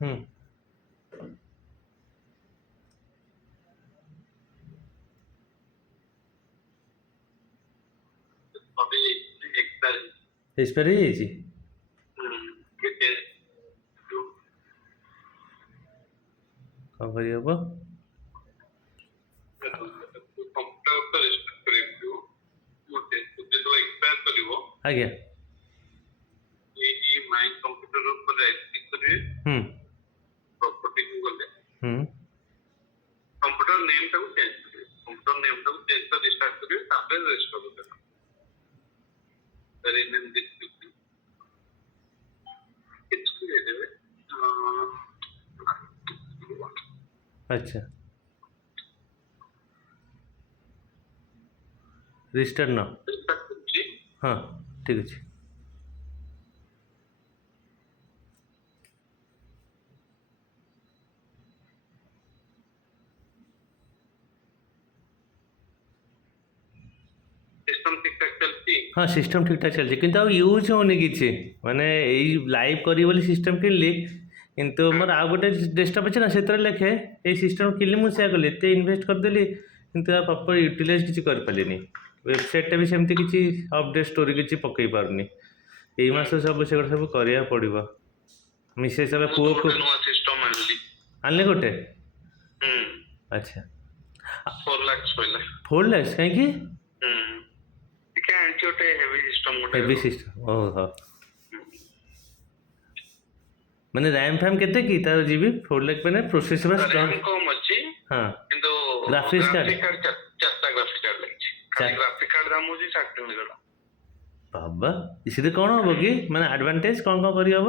ହୁଁ अभी expire expire ହେଇଯାଇଛି। କେତେ କ'ଣ କରିହେବ? कंप्यूटर पर ରେଜିଷ୍ଟର କରିବାକୁ ଗୋଟେ ଯେତେବେଳେ ଏକ୍ସପାयर କରିବ ଆଜ୍ଞା। ଏଇ ମାଇ କମ୍ପ୍ୟୁଟର ଉପରେ କ୍ଲିକ୍ କରିବେ ହୁଁ ପ୍ରପର୍ଟି କୁ ଗଲେ ହୁଁ कंप्यूटर नेम टाକୁ ଚେଞ୍ଜ କରିବେ कंप्यूटर नेम टाକୁ ଚେଞ୍ଜ କରି ରିଷ୍ଟାର୍ଟ କରିବେ ତାପରେ ରେଜିଷ୍ଟର କରିବେ ରିନେମ୍ ଡିସ୍କ୍ରିପ୍ଟିଭ କିଛି ଦେଇଦେବେ ଆଚ୍ଛା ରେଜିଷ୍ଟର ନ ରିଷ୍ଟାର୍ଟ କରୁଛି ହଁ ଠିକ୍ ଅଛି। सिस्टम ठीक ठाक चलती ହଁ ସିଷ୍ଟମ୍ ଠିକ୍ଠାକ୍ ଚାଲିଛି କିନ୍ତୁ ଆଉ ୟୁଜ୍ ହେଉନି କିଛି ମାନେ ଏଇ ଲାଇଭ୍ କରିବି ବୋଲି ସିଷ୍ଟମ୍ କିଣିଲି କିନ୍ତୁ ମୋର ଆଉ ଗୋଟେ ଡେସ୍କଟପ୍ ଅଛି ନା ସେଥିରେ ଲେଖେ ଏଇ ସିଷ୍ଟମ୍ କିଣିଲି ମୁଁ ସେୟା କଲି ଏତେ ଇନଭେଷ୍ଟ କରିଦେଲି କିନ୍ତୁ ଆଉ ପ୍ରପର୍ ୟୁଟିଲାଇଜ୍ କିଛି କରିପାରିଲିନି ୱେବସାଇଟ୍ଟା ବି ସେମିତି କିଛି ଅପଡ଼େଟ୍ ଷ୍ଟୋରି କିଛି ପକାଇ ପାରୁନି ଏଇ ମାସ ସବୁ ସେଗୁଡ଼ା ସବୁ କରିବାକୁ ପଡ଼ିବ ମିସେସ୍ ଏବେ ମୁଁ ତ ପୁଅକୁ ଗୋଟେ ନୂଆ ସିଷ୍ଟମ ଆଣିଲି ଆଣିଲେ ଗୋଟେ ଆଚ୍ଛା 4 ଲାख ପଇଲା 4 lakhs କାହିଁକି ଟିକେ ଆଣିଛି ଗୋଟେ ହେଭି ସିଷ୍ଟମ ଗୋଟେ ହେଭି ସିଷ୍ଟମ୍ ଓହୋ ମାନେ ର୍ୟାମ୍ ଫ୍ୟାମ୍ କେତେ କି ତାର ଜିବି 4 lakh ମାନେ ପ୍ରୋସେସର RAM ଷ୍ଟ୍ରଙ୍ଗ କम ଅଛି ହଁ କିନ୍ତୁ ଗ୍ରାଫିକ୍ସ କାର୍ଡ ଗ୍ରାଫିକ କାର୍ଡ ଚାରିଟା ଗ୍ରାଫିକ କାର୍ଡ ଲାଗିଛି ଖାଲି ଗ୍ରାଫିକ କାର୍ଡ ଦାମ ହଉଛି 60 ମିଳିଗଲା ବାବା ସେଥିରେ କ'ଣ ହବ କି ମାନେ ଆଡଭାନ୍ଟେଜ କ'ଣ କ'ଣ କରିହବ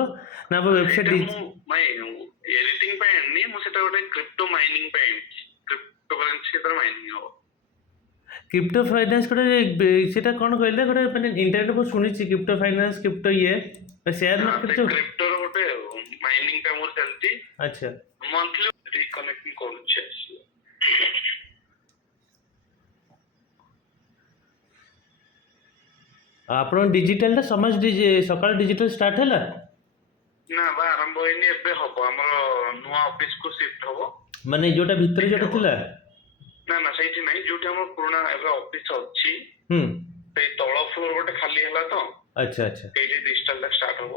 ନା ଆପଣ ସେଇଟା ୱେବସାଇଟ୍ ମୁଁ ଏଡିଟିଂ ପାଇଁ ଆଣିନି ମୁଁ ସେଟା ଗୋଟେ କ୍ରିପ୍ଟୋ ମାଇନିଂ ପାଇଁ ଆଣିଛି କ୍ରିପ୍ଟୋ କରେନ୍ସି ସେଥିରେ ମାଇନିଂ ହବ କ୍ରିପ୍ଟୋ ଫାଇନାନ୍ସ ଗୋଟେ ସେଟା କ'ଣ କହିଲେ ଗୋଟେ ମାନେ ଇଣ୍ଟରନେଟ୍ ମୁଁ ଶୁଣିଛି କ୍ରିପ୍ଟୋ ଫାଇନାନ୍ସ କ୍ରିପ୍ଟୋ ଇଏ ସେୟାର ମାର୍କେଟ ଯୋଉ କ୍ରିପ୍ଟୋର ଗୋଟେ ମାଇନିଂ ଟା ମୋର ଚାଲିଛି ଆଚ୍ଛା ମନ୍ଥଲି ରିକନେକ୍ଟିଂ କରୁଛି ଆସିବ ଆପଣଙ୍କ ଡିଜିଟାଲଟା ସମାଜ ସକାଳ ଡିଜିଟାଲ ଷ୍ଟାର୍ଟ ହେଲା ନା ବା ଆରମ୍ଭ ହେଇନି ଏବେ ହବ ଆମର ନୂଆ ଅଫିସ କୁ ଶିଫ୍ଟ ହବ ମାନେ ଯୋଉଟା ଭିତରେ ଯୋଉଟା ଥିଲା ନା ନା ସେଇଠି ନାହିଁ ଯୋଉଠି ଆମର ପୁରୁଣା ଏବେ ଅଫିସ ଅଛି ହୁଁ ସେଇ ତଳ ଫ୍ଲୋର ଗୋଟେ ଖାଲି ହେଲା ତ ଆଚ୍ଛା ଆଚ୍ଛା ସେଇଠି ଡିଜିଟାଲଟା ଷ୍ଟାର୍ଟ ହବ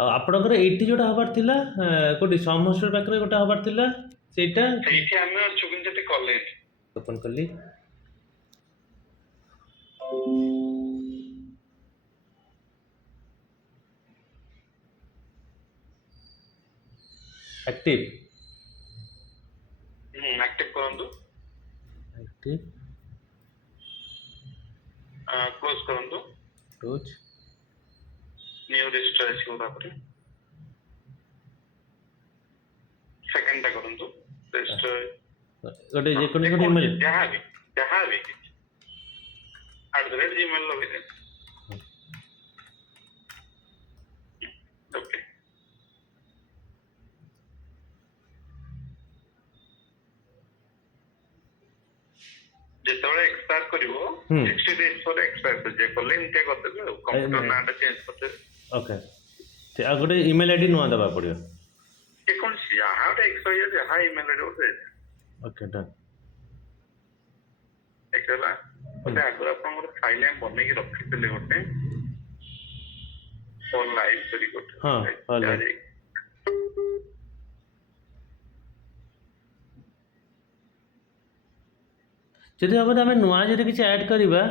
ଆଉ ଆପଣଙ୍କର ଏଇଠି ଯୋଉଟା ହବାର ଥିଲା କୋଉଠି ସମ ହଷ୍ଟେଲ ପାଖରେ ଗୋଟେ ହବାର ଥିଲା ସେଇଟା ସେଇଠି ଆମେ ଅଛୁ କିନ୍ତୁ ସେଠି କଲେନି ଓପନ କଲି ଆକ୍ଟିଭ ଆକ୍ଟିଭ କରନ୍ତୁ ଆକ୍ଟିଭ କ୍ଲୋଜ କରନ୍ତୁ କ୍ଲୋଜ ନ୍ୟू ରେଜିଷ୍ଟର ଆସିବ ତାପରେ ସେକେଣ୍ଡଟା କରନ୍ତୁ ରେଜିଷ୍ଟର ଗୋଟେ ଯେକୌଣସି ଗୋଟେ ଇମେଲ ଯାହାବି @gmail ଲଗେଇଦେବେ ଓକେ ଯେତେବେଳେ ଏକ୍ସପାୟାର କରିବ 60 days ପରେ ଏକ୍ସପାୟାର କରିଯିବ କଲେ ଏମିତିଆ କରିଦେବେ ଆଉ କମ୍ପ୍ୟୁଟର ନାଁଟା ଚେଞ୍ଜ କରିଦେବେ ଓକେ ଆଉ ଗୋଟେ ଇମେଲ ଆଇଡି ନୂଆ ଦେବାକୁ ପଡ଼ିବ ଯେକୌଣସି ଯାହା ଗୋଟେ ଏକ୍ସପାୟାର ଯାହା ଇମେଲ ଆଇଡି ଗୋଟେ ଓକେ ଡନ୍ ହେଇଗଲା ଗୋଟେ ଆଗରୁ ଆପଣଙ୍କର ଫାଇଲ ଆମେ ବନେଇକି ରଖିଥିଲେ ଗୋଟେ ଲାଇଭ କରି ଗୋଟେ ହଁ ଯଦି ହବ ଆମେ ନୂଆ ଯଦି କିଛି ଆଡ୍ କରିବା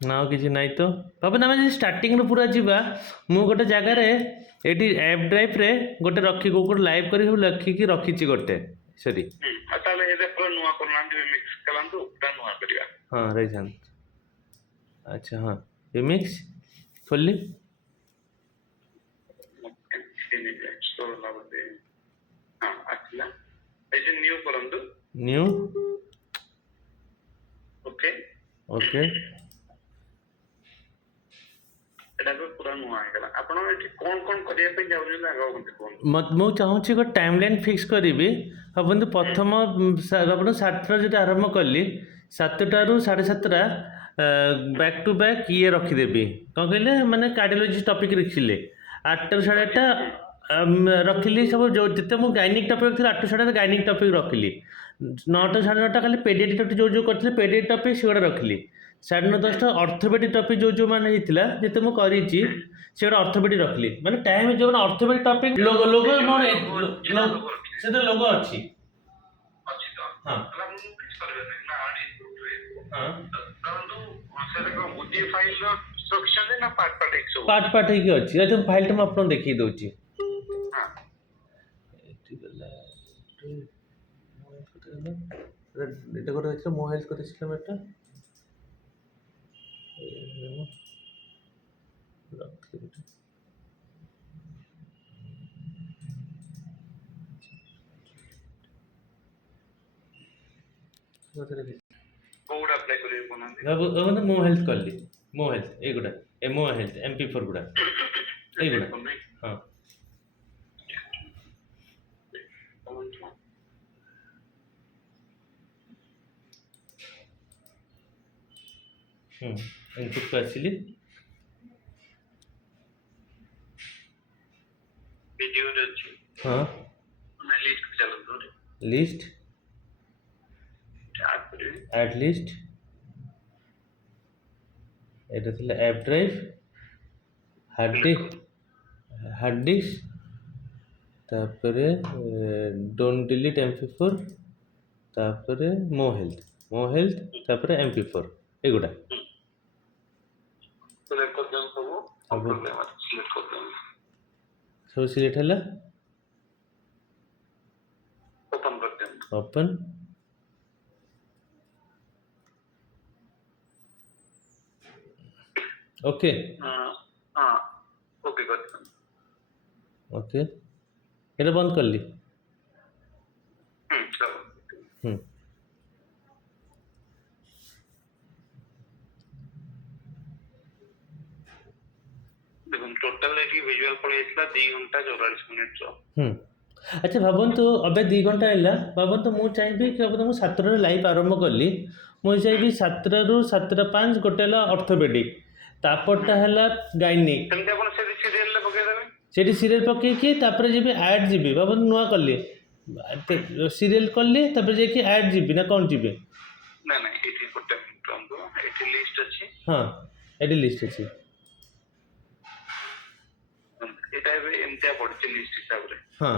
ନା ଆଉ କିଛି ନାହିଁ ତ ବାବା ଆମେ ଯଦି ଷ୍ଟାର୍ଟିଂରୁ ପୁରା ଯିବା ମୁଁ ଗୋଟେ ଜାଗାରେ ଏଠି ଆପ୍ ଡ୍ରାଇଭ୍ରେ ଗୋଟେ ଗୋଟେ ଲାଇଭ୍ କରି ସବୁ ଲେଖିକି ରଖିଛି ଗୋଟେ ସରି ତାହେଲେ ଏବେ ପୁରା ନୂଆ କରୁନାହାନ୍ତି ମିକ୍ସ କରନ୍ତୁ ପୁରା ନୂଆ କରିବା ହଁ ରହିଥାନ୍ତୁ ଆଚ୍ଛା ହଁ ରିମିକ୍ସ ଖୋଲିଲି ଆସିଲା ଏଇ ନ୍ୟୁ କରନ୍ତୁ ନ୍ୟୁ ओके एटा भी पूरा नुआ है आपण एठी कोन करिया पे जाउछन आगो मते कोन ମୁଁ ଚାହୁଁଛି ଗୋଟେ ଟାଇମ୍ ଲାଇନ୍ ଫିକ୍ସ କରିବି। ଭାବନ୍ତୁ ପ୍ରଥମ ଆପଣ 7ଟାରୁ ଯଦି ଆରମ୍ଭ କଲି 7ଟାରୁ 7:30 ବ୍ୟାକ୍ ଟୁ ବ୍ୟାକ୍ ଇଏ ରଖିଦେବି କ'ଣ କହିଲେ ମାନେ କାର୍ଡ଼ିଓଲୋଜି ଟପିକ୍ ରଖିଲେ 8ଟାରୁ 8:30 ରଖିଲି ସବୁ ଯେଉଁ ଯେତେ ମୁଁ ଗାଇନିକ୍ ଟପିକ୍ ରଖିଥିଲି 8ଟାରୁ 8:30 ଗାଇନିକ୍ ଟପିକ୍ ରଖିଲି 9ଟାରୁ 9:30 ଖାଲି ପେଡ଼ିଆଟ୍ରିକ୍ ଯେଉଁ କରିଥିଲି ପେଡ଼ିଆଟ୍ରିକ୍ ଟପିକ୍ ସେଗୁଡ଼ା ରଖିଲି 9:30 10ଟା ଅର୍ଥୋପେଡ଼ିକ୍ ଟପିକ୍ ଯେଉଁମାନେ ହେଇଥିଲା ଯେତେ ମୁଁ କରିଛି ସେଗୁଡ଼ା ଅର୍ଥୋପେଡ଼ିକ୍ ରଖିଲି ମାନେ ଟାଇମ୍ ଯେଉଁ ଅର୍ଥୋପେଡ଼ିକ୍ ଟପିକ୍ ଲୋଗୋ ସେଥିରେ ଲୋଗୋ ଅଛି ଅଛି ତ ହଁ ହେଲା ମୁଁ କିଛି କରିବେ ନାହିଁ ନା ଆଣି ହଁ ତନ୍ତୁ ସେଟା को ଗୋଟିଏ ଫାଇଲ ର ରଖିଛନ୍ତି ନା ପାର୍ଟ ପାର୍ଟ ହେଇକି ସବୁ ପାର୍ଟ ହେଇକି ଅଛି ଯଦି ଫାଇଲଟା ମୁଁ ଆପଣଙ୍କୁ ଦେଖେଇ ଦେଉଛି ହଁ ଏଠି ଗଲା এটা করে হয়েছিল মোবাইল করেছিলাম একটা କୋଉଟା ଆପ୍ଲାଏ କରିବେ କୋନାନ୍ତି ମୋ ହେଲ୍ଥ କଲି ମୋ ହେଲ୍ଥ ଏଇଗୁଡ଼ା ମୋ ହେଲ୍ଥ MP4 ଗୁଡ଼ା ଏଇଗୁଡ଼ା ହଁ इनपुटକୁ ଆସିଲି वीडियो रे अछि ହଁ ना लिस्ट चलतो रे लिस्ट ट्याग करे ऐड लिस्ट এটা ଥିଲା অ্যাপ ড্রাইভ হার্ড ডিস্ক তারপরে ডোন্ট ডিলিট MP4 তারপরে ମୋ ହେଲ୍ଥ ତାପରେ MP4 ଏଗୁଡ଼ା सिलेक्ट कर देम सब ସବୁ सिलेक्ट कर देम ସବୁ ସିଲେକ୍ଟ ହେଲା ओपन कर देम ओपन ओके हां ओके कर देम ओके এটা বন্ধ করলি चलो হুম देखो टोटल एटी विजुअल पळेइसला 2 घंटा 44 मिनिट रो হুম ଆଚ୍ଛା ଭାବନ୍ତୁ ଏବେ 2 ଘଣ୍ଟା ହେଲା ଭାବନ୍ତୁ ମୁଁ ଚାହିଁବି କି ଭାବନ୍ତୁ ମୁଁ 7ଟାରୁ ଲାଇଭ୍ ଆରମ୍ଭ କଲି ମୁଁ ଚାହିଁବି 7ଟାରୁ 7:05 ଗୋଟେ ହେଲା ଅର୍ଥୋପେଡ଼ିକ୍ ତାପରଟା ହେଲା ଗାଇନିକ୍ ସେମିତି ଆପଣ ସେ ସିରିୟଲ ରେ ପକେଇ ଦେବେ ସେଠି ସିରିଏଲ୍ ପକେଇକି ତାପରେ ଯିବି ଆଡ୍ ଯିବି ଭାବନ୍ତୁ ନୂଆ କଲି ସିରିଏଲ୍ କଲି ତାପରେ ଯାଇକି ଆଡ୍ ଯିବି ନା କ'ଣ ଯିବି ନା ନା ଏଠି ଗୋଟେ ମିନିଟ୍ ରହନ୍ତୁ ଏଠି ଲିଷ୍ଟ ଅଛି ହଁ ଏଠି ଲିଷ୍ଟ ଅଛି ଏଟା ଏବେ ଏମିତିଆ ପଡିଛି ଲିଷ୍ଟ ହିସାବରେ ହଁ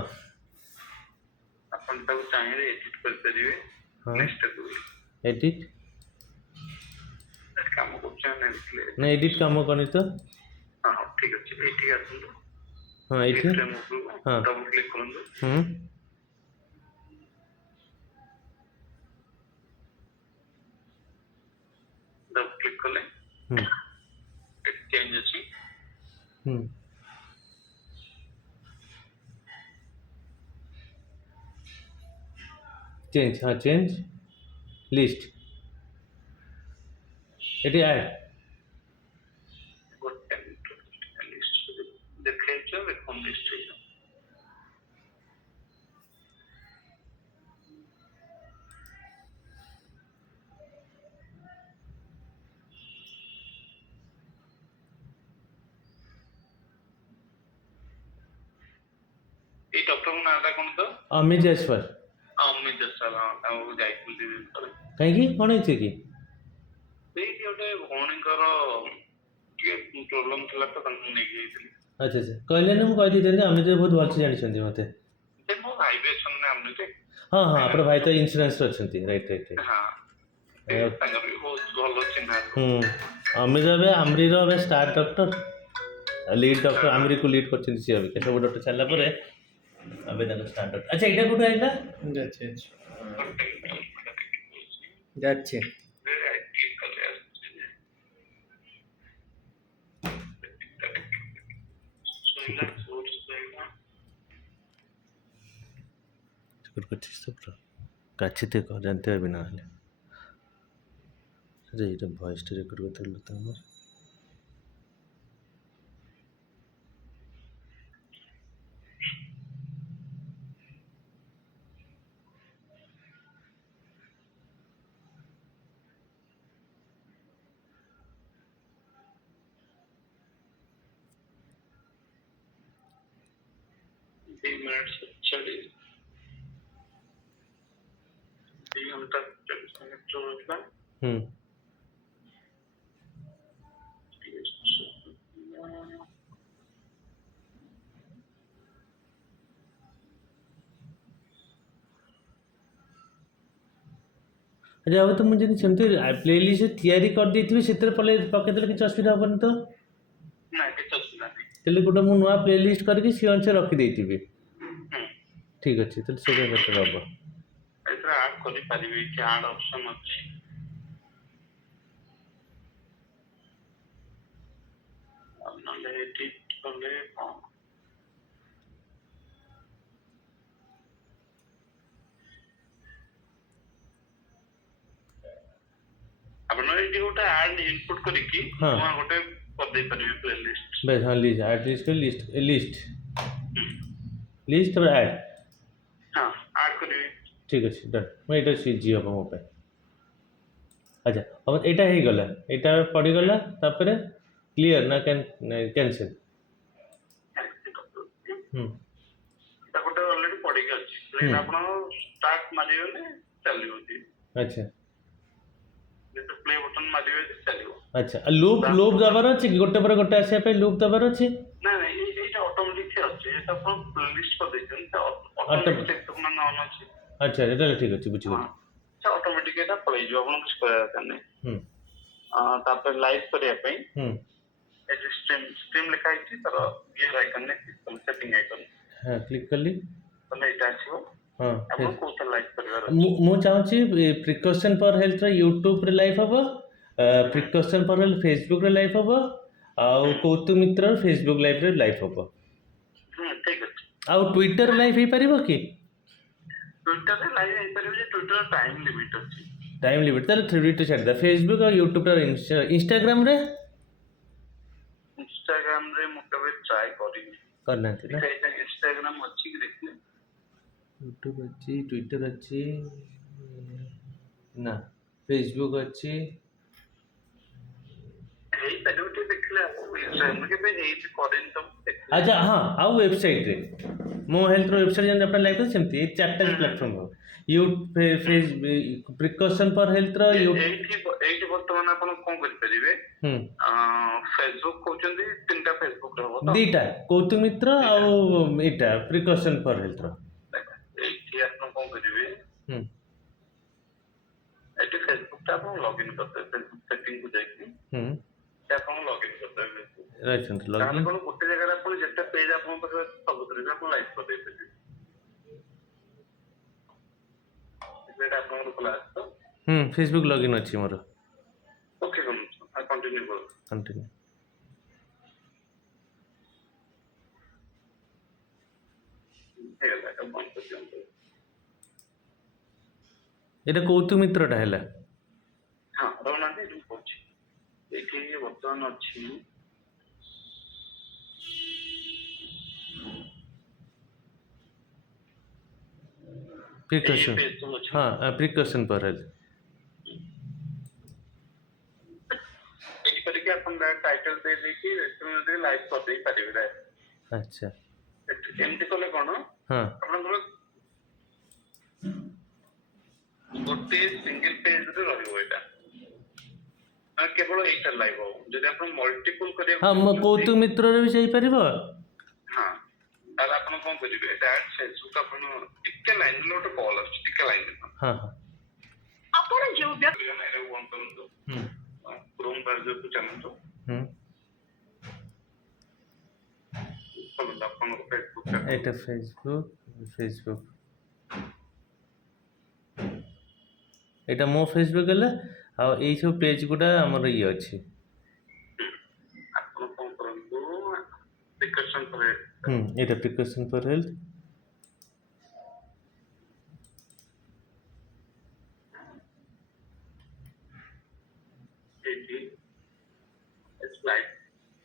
ଆପଣ ତାକୁ ଚାହିଁଲେ ଏଡିଟ୍ କରିପାରିବେ ହଁ ଲିଷ୍ଟକୁ ଏଡିଟ୍ କାମ କରୁଛି ନା ଏମିତି ନା ଏଡିଟ୍ କାମ କରିନି ତ ହଁ ହଁ ଠିକ ଅଛି ଏଇଠି ଆସନ୍ତୁ ହଁ ଏଇଠି ହଁ ଡବଲ କ୍ଲିକ୍ କରନ୍ତୁ डबल क्लिक कले चेंज अछि चेंज हाँ चेंज लिस्ट एटी ऐड गोटे लिस्ट देखे छ देखम लिस्ट है ये डॉक्टर को नाटा कोन तो अमित जायसवाल अमित जायसवाल हां जाइकुल दिन तले कहीं की कौन है कि ସେଇଠି ଗୋଟେ ଭଉଣୀଙ୍କର ଟିକେ ପ୍ରୋବ୍ଲେମ ଥିଲା ତ ତାଙ୍କୁ ନେଇକି ଯାଇଥିଲି अच्छा अच्छा कहले ना ମୁଁ କହିଦେଇଥିଲି अमित बहुत भलसे ଜାଣିଛନ୍ତି ମତେ ସେ ମୋ ଭାଇ ବି ଅଛନ୍ତି ନା ଅମିତ हाँ हाँ ଆପଣ ଭାଇ ତ ଇନ୍ସୁରାନ୍ସ ରେ ଅଛନ୍ତି ରାଇଟ୍ ରାଇଟ୍ ହଁ ତାଙ୍କର ବି ବହୁତ ଭଲ ଚିହ୍ନା अमित ଏବେ ଆମରିର ଏବେ ଷ୍ଟାର ଡକ୍ଟର ଲିଡ୍ ଡକ୍ଟର ଆମରିକୁ ଲିଡ୍ କରିଛନ୍ତି ସିଏ ଏବେ ସବୁ ଡକ୍ଟର ଚାଲିଲା ପରେ ଏବେ ତାଙ୍କ ଷ୍ଟାର ଡକ୍ଟର ଆଚ୍ଛା ଏଇଟା କୋଉଠି ଆଇଲା যাচ্ছে করছিস তো পুরো কাছে থেকে জানতে হবে না হলে ଆରେ ଏଇଟା ଭଏସ୍ଟା ରେକର୍ଡ଼ କରିଥିଲୁ ତ ଆମର। ଦି ମିନିଟ୍ ଛାଡ଼ି 2 ଘଣ୍ଟା 40 ମିନିଟ୍ ରହିଲା। ହୁଁ ଆରେ ଆଉ ତ ମୁଁ ଯଦି ସେମିତି ପ୍ଲେଲିଷ୍ଟ ତିଆରି କରିଦେଇଥିବି ସେଥିରେ ପକେଇଦେଲେ କିଛି ଅସୁବିଧା ହବନି ତ? ନା କିଛି ଅସୁବିଧା ନାହିଁ। ତାହେଲେ ଗୋଟେ ମୁଁ ନୂଆ ପ୍ଲେଲିଷ୍ଟ କରିକି ସେ ଅନୁସାରେ ରଖିଦେଇଥିବି। ହୁଁ ଠିକ୍ ଅଛି, ତାହେଲେ ସେଇଟା ବେଟର୍ ହବ। ଏଥିରେ ଆଡ୍ କରିପାରିବି କି ଆଡ୍ ଅପସନ୍ ଅଛି। ଆଉ ନହେଲେ ଏଡିଟ୍ କଲେ କଣ ଆପଣ ଏଇଠି ଗୋଟେ ଆଡ୍ ଇନପୁଟ କରିକି ହଁ ନୂଆ ଗୋଟେ କରିଦେଇ ପାରିବେ ପ୍ଲେଲିଷ୍ଟ। ବେଶ ହଁ ଲିଷ୍ଟ ଆଡ୍ ଲିଷ୍ଟ ତାପରେ ଆଡ୍। ହଁ ଆଡ୍ କରିବେ। ଠିକ୍ ଅଛି ଡନ୍, ମୁଁ ଏଇଟା ଇଜି ହବ ମୋ ପାଇଁ। ଆଚ୍ଛା ହବ, ଏଇଟା ହେଇଗଲା, ଏଇଟା ପଡ଼ିଗଲା, ତାପରେ କ୍ଲିୟର ନା କ୍ୟାନ୍ସେଲ୍? ହୁଁ ଏଟା ଗୋଟେ ଅଲରେଡି ପଡିକି ଅଛି, ପ୍ଲେନ୍ ଆପଣ ଷ୍ଟାର୍ଟ ମାରିବେନି ଚାଲିବ କି। ଆଚ୍ଛା ଯେତେ ପ୍ଲେ ବଟନ୍ ମାରିବେ ଚାଲିବ। ଆଚ୍ଛା, ଲୁପ୍ ଦେବାର ଅଛି କି ଗୋଟେ ପରେ ଗୋଟେ ଆସିବା ପାଇଁ ଲୁପ୍ ଦେବାର ଅଛି? ନା ଏଇଟା ଅଟୋମେଟିକ୍ ଅଛି, ଏଟା ଆପଣ ପ୍ଲେଲିଷ୍ଟ କରିଦେଇଛନ୍ତି ତ ଅଟୋମେଟିକ୍। ଅଟୋମେଟିକ୍ ସେଟ୍ ମାନେ ଅନ୍ ଅଛି। ଆଚ୍ଛା ଏଇଟା ଠିକ୍ ଅଛି, ବୁଝିଗଲି। ସେ ଅଟୋମେଟିକ୍ ଏଟା ପଳେଇଯିବ, ଆପଣଙ୍କୁ କିଛି କରିବା ଦରକାର ନାହିଁ। ହୁଁ ତାପରେ ଲାଇଭ୍ କରିବା ପାଇଁ ହୁଁ ଏଠି ଷ୍ଟ୍ରିମ୍ ଲେଖା ହେଇଛି, ତାର ଗିୟର ଆଇକନ୍ ସେଟିଂ ଆଇକନ୍ ହଁ କ୍ଲିକ୍ କଲି। ତାହେଲେ ଏଇଟା ଆସିବ। ହଁ ଆପଣ କୋଉଥିରେ ଲାଇଭ୍ କରିବାର ଅଛି? ମୁଁ ଚାହୁଁଛି ପ୍ରିକସନ୍ ଫର୍ ହେଲ୍ଥର ୟୁଟ୍ୟୁବରେ ଲାଇଭ୍ ହେବ, ପ୍ରିକସନ୍ ଫର୍ ହେଲ୍ଥ ଫେସବୁକ୍ରେ ଲାଇଭ୍ ହେବ, ଆଉ କୌତୁକ ମିତ୍ରର ଫେସବୁକ୍ ଲାଇଭ୍ରେ ଲାଇଭ୍ ହେବ। ଠିକ୍ ଅଛି। ଆଉ ଟ୍ୱିଟର୍ ଲାଇଭ୍ ହେଇପାରିବ କି? ଟ୍ୱିଟରରେ ଲାଇଭ୍ ହେଇପାରିବ ଯେ ଟ୍ୱିଟର ଟାଇମ୍ ଲିମିଟ୍ ଅଛି। ଟାଇମ୍ ଲିମିଟ୍, ତାହେଲେ ଟ୍ୱିଟର୍ ଛାଡ଼ିଦେବା। ଫେସବୁକ୍ ଆଉ ୟୁଟ୍ୟୁବ୍ର ଇନଷ୍ଟାଗ୍ରାମରେ? ଇନଷ୍ଟାଗ୍ରାମରେ ମୁଁ କେବେ ଟ୍ରାଏ କରିନି। କରିନାହାନ୍ତି ନା? ଇନଷ୍ଟାଗ୍ରାମ ଅଛି କି ଦେଖିଲେ? ୟୁଟ୍ୟୁବ୍ ଅଛି, ଟ୍ୱିଟର୍ ଅଛି, ନା ଫେସବୁକ୍ ଅଛି। ହେଇପାରିବ ଟିକେ ଦେଖିଲେ ମୁଁ କେବେ ହେଇଛି କରିନି ତ ଦେଖିଲେ। ଆଚ୍ଛା ହଁ, ଆଉ ୱେବସାଇଟ୍ରେ ମୋ ହେଲ୍ଥର ୱେବସାଇଟ୍ ଯେମିତି ଆପଣ ଲାଇଭ୍ କଲେ ସେମିତି ଏଇ ଚାରିଟା ପ୍ଲାଟଫର୍ମ ହେବ। ପ୍ରିକସନ୍ ଫର୍ ହେଲ୍ଥର ଏଇଠି ବର୍ତ୍ତମାନ ଆପଣ କଣ କରିପାରିବେ? ଫେସବୁକ୍ କହୁଛନ୍ତି, 3ଟା ଫେସବୁକ୍ ହବ ତ? ଦିଟା, କୌତୁକ ମିତ୍ର ଆଉ ଏଇଟା ପ୍ରିକସନ୍ ଫର୍ ହେଲ୍ଥର। ଏଇଠି ଆପଣ କଣ କରିବେ? ହୁଁ ଏଠି ଫେସବୁକ୍ ଟା ଆପଣ ଲଗ୍ଇନ୍ କରିଦେବେ। ଫେସବୁକ୍ ସେଟିଂକୁ ଯାଇକି ହୁଁ ଆପଣ ଲଗ୍ଇନ୍ କରିଦେବେ। ରହିଛନ୍ତି ତାହେଲେ ଲଗ୍ଇନ୍। କଣ ଗୋଟେ ଜାଗାରେ ଆପଣ ଯେତେ ପେଜ୍ ଆପଣଙ୍କ ପାଖରେ ଅଛି ସବୁଥିରେ ବି ଆପଣ ଲାଇଭ୍ କରିଦେଇ ପାରିବେ। ସେଇଟା ଆପଣଙ୍କର ଖୋଲା ଅଛି ତ? ଫେସବୁକ୍ ଲଗ୍ଇନ୍ ଅଛି ମୋର। ଓକେ କଣ୍ଟିନ୍ୟୁ କରନ୍ତୁ। କଣ୍ଟିନ୍ୟୁ। ହେଇଗଲା, ଏଟା ବନ୍ଦ କରିଦିଅନ୍ତୁ। ଏଇଟା କୌତୁକ ମିତ୍ରଟା ହେଲା। ହଁ ରହୁନାହାନ୍ତି, ଏଠି ମୁଁ କହୁଛି। ଏଇଠି ବର୍ତ୍ତମାନ ଅଛି ପ୍ରିକସନ୍, ହଁ ପ୍ରିକସନ୍ ଫର୍ ହେଲ୍ଥ। ଏଇଠି କରିକି ଆପଣ ଟାଇଟଲ ଦେଇଦେଇକି ରେଷ୍ଟୁରାଣ୍ଟରେ ଲାଇଭ୍ କରିଦେଇ ପାରିବେ। ଆଚ୍ଛା ଏମିତି କଲେ କଣ ହଁ ଆପଣଙ୍କର ଗୋଟେ ସିଙ୍ଗଲ ପେଜରେ ରହିବ ଏଇଟା, କେବଳ ଏଇଟା ଲାଇଭ୍ ହବ। ଯଦି ଆପଣ ମଲ୍ଟିପୁଲ କରିବାକୁ ହଁ, ମୋ କୌତୁକ ମିତ୍ରରେ ବି ଯାଇପାରିବ। ହଁ ତାହେଲେ ଆପଣ କଣ କରିବେ? ଡାଇରେକ୍ଟ ଫେସବୁକ୍ ଆପଣ ଟିକେ ଲାଇନରେ ଗୋଟେ କଲ୍ ଆସୁଛି, ଟିକେ ଲାଇନରେ ହଁ ହଁ ଆପଣ ଯୋଉ ବ୍ୟକ୍ତି ବନ୍ଦ କରନ୍ତୁ, କ୍ରୋମ୍ ବ୍ରାଉଜରକୁ ଚାଲନ୍ତୁ, ଆପଣଙ୍କ ଫେସବୁକ୍ ଏଇଟା ଫେସବୁକ୍ ଏଇଟା ମୋ ଫେସବୁକ୍ ହେଲା। ଆଉ ଏଇ ସବୁ ପେଜ୍ ଗୁଡ଼ା ଆମର ଇଏ ଅଛି। ଆପଣ କଣ କରନ୍ତୁ, ପ୍ରିକସନ୍ ଫର୍ ହେଲ୍ଥ, ଏଇଟା precaution for health.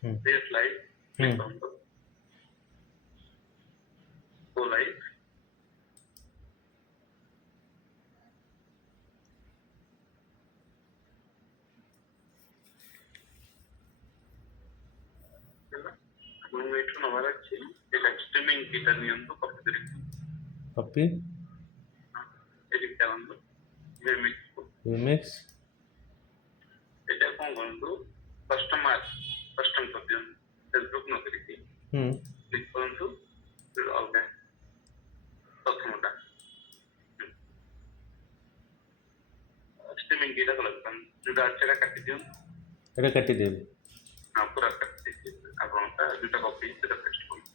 This live, click on the go live. ଆପଣଙ୍କୁ ଏଇଠୁ ନେବାର ଅଛି ଏଇଟା ଷ୍ଟ୍ରିମିଂ କିଟା ନିଅନ୍ତୁ କପି କରିକି କପି ଏଠି ଚାଲନ୍ତୁ ରିମିକ୍ସ ଏଇଟା କ'ଣ କରନ୍ତୁ କଷ୍ଟମ କରିଦିଅନ୍ତୁ ଫେସବୁକ୍ ନ କରିକି କ୍ଲିକ୍ କରନ୍ତୁ ଅଲଗା ପ୍ରଥମଟା ଷ୍ଟ୍ରିମିଂ କିଟା କଲା ଯୋଉଟା ଅଛି ସେଇଟା କାଟି ଦିଅନ୍ତୁ ଏଇଟା କାଟିଦେବି ହଁ ପୁରା କାଟି ଦେଇଛି ଆପଣଙ୍କ ଯୋଉଟା କପି ସେଇଟା ପେଷ୍ଟ କରନ୍ତୁ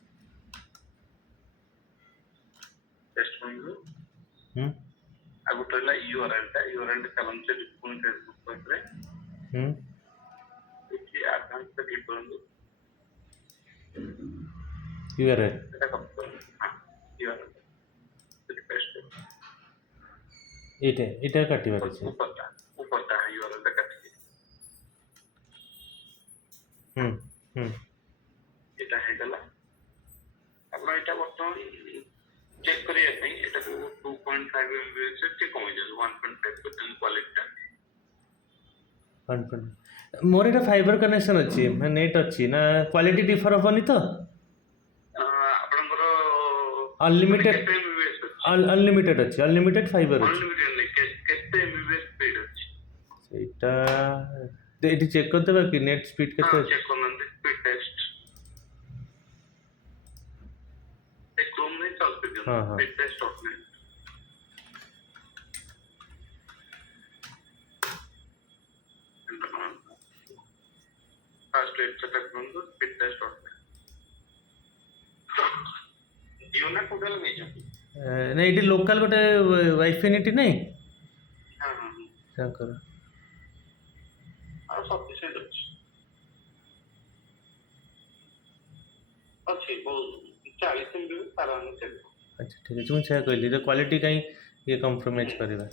ପେଷ୍ଟ କରନ୍ତୁ ଆଉ ଗୋଟେ ରହିଲା ୟୁଆରଏଲଟା ଚାଲନ୍ତୁ ସେଠି ପୁଣି ଫେସବୁକ୍ ପାଖରେ ଏଠି ଆଡଭାନ୍ସ କ୍ଲିକ୍ କରନ୍ତୁ ୟୁଆରଏଲ୍ ସେଟା କପି କରନ୍ତୁ ହଁ ୟୁଆରଏଲ ସେଠି ପେଷ୍ଟ କରନ୍ତୁ ଏଇଟା କାଟିବାର ଅଛି ଉପରଟା ୟୁଆରଏଲଟା କାଟିକି এটা ହେଇଗଲା ଆପଣ ଏଇଟା ବର୍ତ୍ତମାନ ଚେକ୍ କରିବା ପାଇଁ ଏଟାକୁ 2.5 MB ଟିକେ କମେଇଦିଅନ୍ତୁ 1.5% କ୍ୱାଲିଟିଟା ମୋର ଏଇଟା ଫାଇବର କନେକ୍ସନ୍ ଅଛି ମାନେ ନେଟ୍ ଅଛି ନା କ୍ୱାଲିଟି ଡିଫର ହେବନି ତ ଆପଣଙ୍କର ଅନଲିମିଟେଡ୍ ଅଛି ଅନଲିମିଟେଡ୍ ଫାଇବର ଅଛି କେତେ MBPS ସ୍ପିଡ୍ ଅଛି ସେଇଟା ଏଠି ଚେକ୍ କରିଦେବା କି ନେଟ୍ ସ୍ପିଡ୍ କେତେ ଅଛି ଚେକ୍ କରୁନାହାନ୍ତି ସ୍ପିଡ୍ ଟେଷ୍ଟ ଏ କ୍ରୋମ୍ ରେ ଚାଲୁ ଦିଅନ୍ତୁ speed test of fast rate setup करନ୍ତୁ स्पीड टेस्ट ऑफ जियो ना कोडा लगे जो नहीं एटी लोकल गोटे वाइफाइनिटी नहीं हां शंकर और सफिशिएंट अच्छी बहुत 40 MB आराम से अच्छा ठीक है मुझे कहली तो क्वालिटी कहीं ये कॉम्प्रोमाइज करबा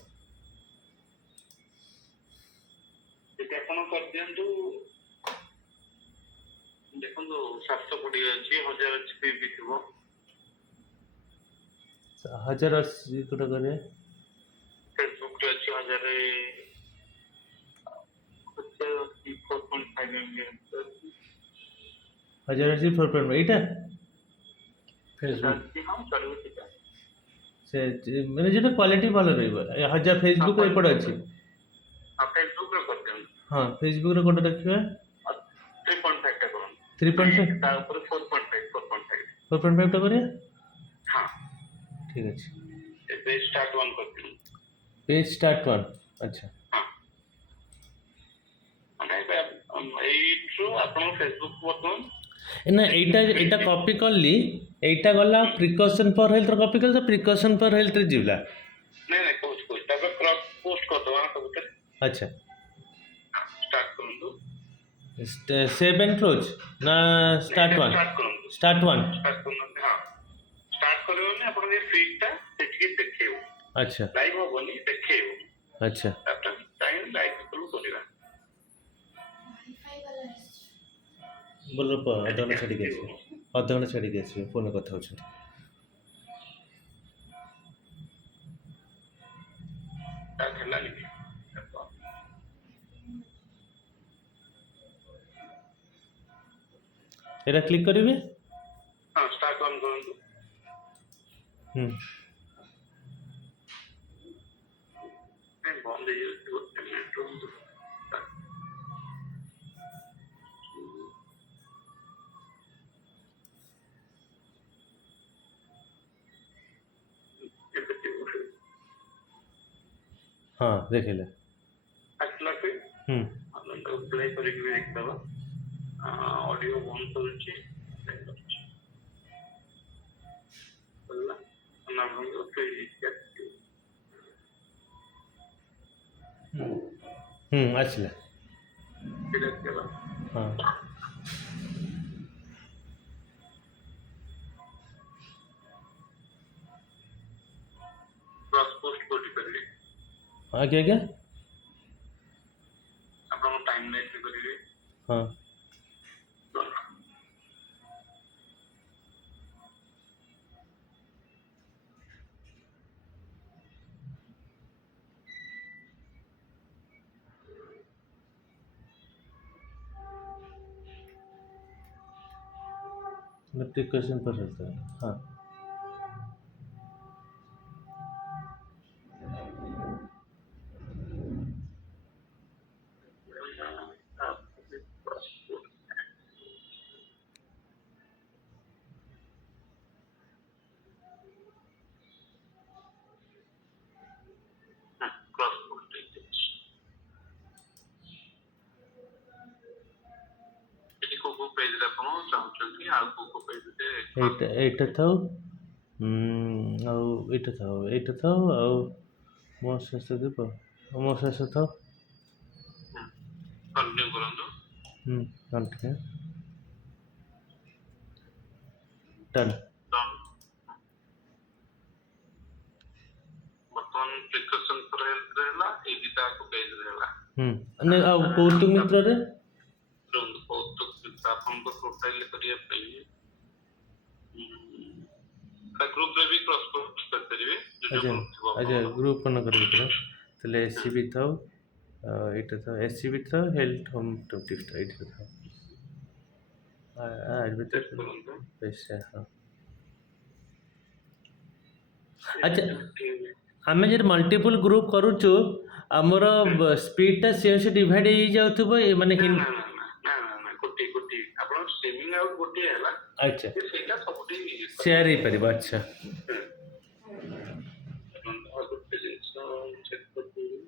ठीक है अपन कर दियंतु देखो 720 अच्छी 1000 एचपी भी थो 1080 कोटा करे फेसबुक रे अच्छी 4.5 MB 1080 4.5 एटा फेसबुक हम चलबे ठीक से माने जेटा क्वालिटी भलो रहइबो 1000 फेसबुक रे पड़ अछि हां फेसबुक रे कर दियंतु हां फेसबुक रे कोटा देखिबा 3.5 टा करूँ 3.5 ता ऊपर 4.5 टा करिया हां ठीक अछि ए पेज स्टार्ट 1 कर दियौ पेज स्टार्ट 1 अच्छा हां माने एइट्रो आपण फेसबुक वर्तमान ना एटा कॉपी करली एटा गला प्रिकॉशन फॉर हेल्थ कॉपी कर प्रिकॉशन फॉर हेल्थ रे जिवला नहीं कुछ तब क्रॉस पोस्ट कर दो सब के अच्छा स्टार्ट करूँ सेव एंड क्लोज ना स्टार्ट 1 स्टार्ट 1 स्टार्ट करना हां स्टार्ट करियो ने अपन ये फीड ता सेठी देखियो अच्छा लाइव होबनी देखियो अच्छा अपन टाइम लाइव करू करिवा बोलो अधघंटा छाड़ी के अधघंटा छाड़ी के फोन कथा हो एटा क्लिक करिवे हां स्टार्ट वन करंतु मैं बंद है हाँ देखिले असला पे अपन तो प्ले करिक भी देखबा ऑडियो बंद करूची बोला ना हम तो फिर अच्छा फिर केला हाँ क्रॉस पोस्ट कोटी करिए आगे क्या अपन टाइम लाइन पे करिए हाँ नोटिफिकेशन पर रहता है, हाँ। पेज ଆପଣ ଚାହୁଁଛନ୍ତି ଆଉ କୋଉ ପେଜରେ ଏଇଟା ଥାଉ, ଆଉ ଏଇଟା ଥାଉ ଆଉ ମୋ ଶେଷ ଦେବ, ମୋ ଶେଷ ଥାଉ। କଣ୍ଟିନ୍ୟୁ କରନ୍ତୁ। Continue done. ବର୍ତ୍ତମାନ ପ୍ରିକସନ୍ ଫର ହେଲ୍ଥରେ ହେଲା, ଏଇ ଦିଟାକୁ ପେଜରେ ହେଲା। ନାଇଁ ଆଉ କୌତୁକ ମିତ୍ରରେ କୌତୁକ ମିତ୍ର ଆପଣଙ୍କ ପ୍ରୋଫାଇଲ କରିବା ପାଇଁ ଗ୍ରୁପରେ ବି କ୍ରସ୍ କରିପାରିବେ। ଆଚ୍ଛା ଗ୍ରୁପ କ'ଣ କରିବି ପୁରା, ତାହେଲେ ଏସ୍ ସି ବି ଥାଉ, ଏଇଟା ଥାଉ, ଏସ୍ ସି ବି ଥାଉ, ହେଲ୍ଥ ହୋମ୍ ଟିପ୍ସଟା ଏଇଟା ଥାଉ, ପଇସା, ହଁ। ଆଚ୍ଛା ଆମେ ଯଦି ମଲ୍ଟିପୁଲ ଗ୍ରୁପ କରୁଛୁ ଆମର ସ୍ପିଡଟା ସେ ଡିଭାଇଡ ହେଇଯାଉଥିବ ମାନେ ଗୋଟିଏ ଆପଣ ଷ୍ଟ୍ରିମିଂ ଆଉଟ୍ ଗୋଟିଏ ହେଲା। ଆଚ୍ଛା ସେଇଟା ସବୁଠି ସେୟାର ହେଇପାରିବ। ଆଚ୍ଛା ଗୋଟେ ଜିନିଷ ଚେକ୍ କରିଦେବି